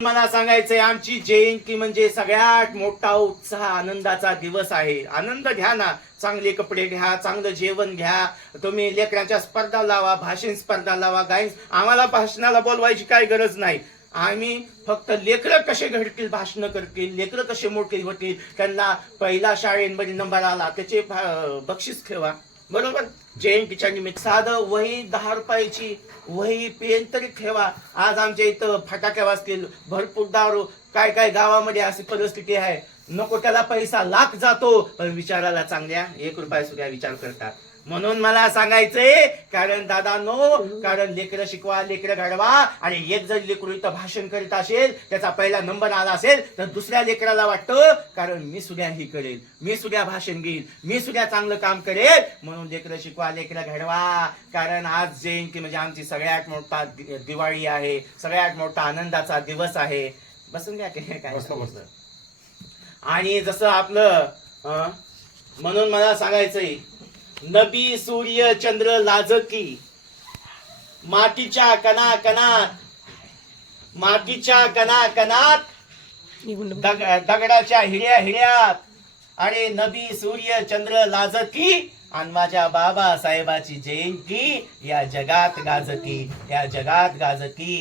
मला सांगायचंय आमची जयंती म्हणजे सगळ्यात मोठा उत्साह आनंदाचा दिवस आहे. आनंद घ्या ना, चांगले कपडे घ्या, चांगलं जेवण घ्या, तुम्ही लेकरांच्या स्पर्धा लावा, भाषण स्पर्धा लावा, गायन. आम्हाला भाषणाला बोलवायची काही गरज नाही. आम्ही फक्त लेकरं कसे घडतील, भाषण करतील, लेकरं कसे मोठे होतील, त्यांना पहिला शाळेमध्ये नंबर आला त्याचे बक्षीस ठेवा. बरोबर. जयंतीच्या निमित्त साधं वही 10 रुपयाची वही पेन तरी ठेवा. आज आमच्या इथं फटाके वाजतील, भरपूर दारू, काय काय गावामध्ये अशी परिस्थिती आहे. नको त्याला पैसा लाख जातो, पण विचाराला चांगल्या 1 रुपया सुद्धा विचार करतात. म्हणून मला सांगायचंय, कारण दादांनो, कारण लेकरं शिकवा, लेकरं घडवा. आणि एक जर लेकरू इथं भाषण करीत असेल, त्याचा पहिला नंबर आला असेल, तर दुसऱ्या लेकराला वाटतं कारण मी सुद्धा ही करेल, मी सुद्धा भाषण घेईल, मी सुद्धा चांगलं काम करेल. म्हणून लेकरं शिकवा, लेकरं घडवा. कारण आज जयंती म्हणजे आमची सगळ्यात मोठा दिवाळी आहे, सगळ्यात मोठा आनंदाचा दिवस आहे. बसून घ्या काय. आणि जसं आपलं म्हणून मला सांगायचंय, नबी सूर्य चंद्र लाजकी, मातीच्या कणाकणात, मातीच्या कणाकणात, दगडाच्या हिऱ्या हिऱ्यात, आणि नबी सूर्य चंद्र लाजकी, आणि माझ्या बाबासाहेबाची जयंती या जगात गाजती, या जगात गाजती.